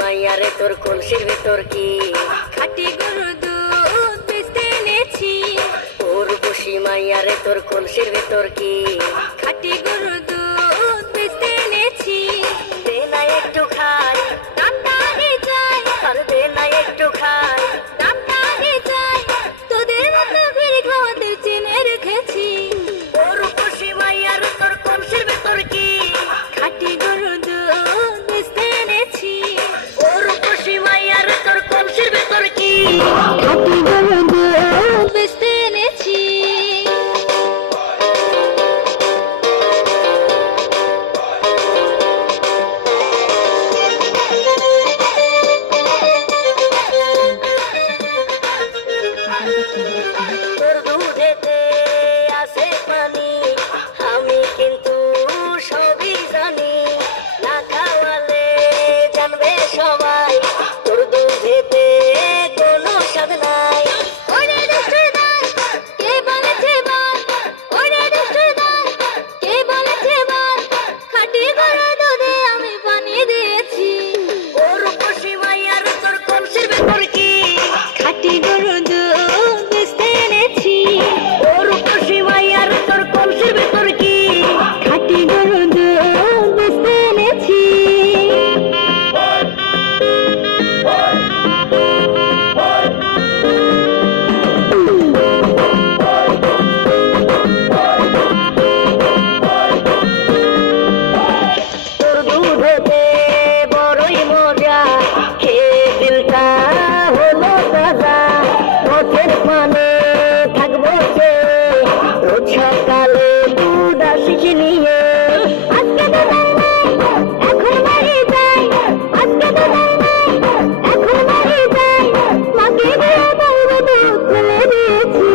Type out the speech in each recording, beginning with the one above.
মাইয়ারে তোর কলসির ভেতর কি খাটি গরুর দুধ বেচতে এনেছি। ওর বসি মাইয়ারে তোর কলসির ভেতর কি খাটি গরুর দুধ বেচতে এনেছি। দে না একটু খাই দামটা আগে যায়, আর দে না একটু খাই দামটা আগে যায়। তোদের মতো ভিড় খাওয়াতে চেনে রেখেছি। ওর বসি মাইয়ারে তোর কলসির ভেতর কি খাটি গরুর দুধ বেচতে এনেছি। ওর বসি মাইয়ারে তোর কলসির ভেতর কি খাটি গরুর দুধ বেচতে এনেছি। তোর দুধেতে আছে পানি, আমি কিন্তু সবই জানি। না খাওয়ালে জানবে সবাই তোর দুধেতে কোনো স্বাদ নাই। ওরে দুষ্টুর দল, কে বলেছে বল? ওরে দুষ্টুর দল, কে বলেছে বল? খাঁটি গরুর দুধে আমি পানি দিয়েছি। ওর বসি মাইয়ার তোর কলসির ভেতর কি খাঁটি গরুর দুধ বেচতে এনেছি। ওর বসি মাইয়ার তোর কলসির ভেতর কি খাঁটি গরুর দুধ বেচতে এনেছি। তোর দুধেতে বড়ই মজা, খেয়ে দিলটা হলো তাজা। পথের পানে থাকবো যে রোজ সকালে দুধ আসিস নিয়ে। আজকে তো যাই নাই, এখন বাড়ি যাই। আজকে তো যাই নাই, এখন বাড়ি যাই। মাকে দিয়ে বলবো দুধ ফেলে দিয়েছি।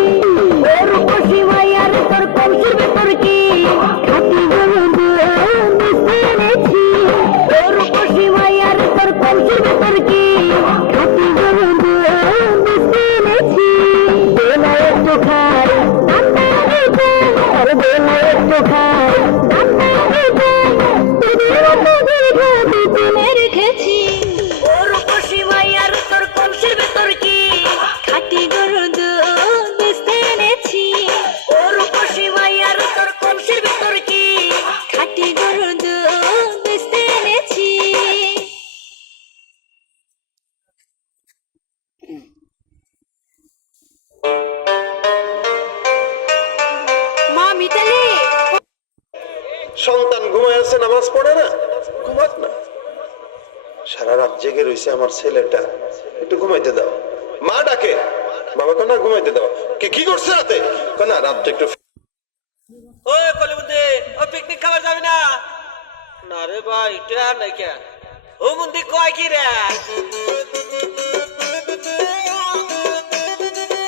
ওর বসি মাইয়ার তোর কলসির ভেতর কি খাঁটি গরুর দুধ বেচতে এনেছি। ওর বসি মাইয়ার তোর কলসির ভেতর কি খাঁটি গরুর দুধ বেচতে এনেছি। দে না একটু খাই দামটা আগে যায়, আর দে না একটু খাই দামটা আগে যায়। তোদের মতো দীর্ঘ চেনে রেখেছি। ওর বসি মাইয়ার তোর কলসির ভেতর কি খাঁটি গরুর দুধ বেচতে এনেছি। ওর বসি মাইয়ার তোর কলসির ভেতর কি খাঁটি গরুর দুধ বেচতে এনেছি। মা মিতালি, সন্তান ঘুমায় আছে, নামাজ পড়ে না, ঘুমাক না। সারা রাত জেগে রয়েছে আমার ছেলেটা, একটু ঘুমাইতে দাও। মা ডাকে, বাবা কেনা ঘুমাইতে দাও। কি করছে রাতে? কেনা রাতটা একটু ওই কলিমুদ্দি, ও পিকনিক খাবার যাবি না? না রে ভাই, এটা নাই কে? ও মুন্দি কয় কি রে?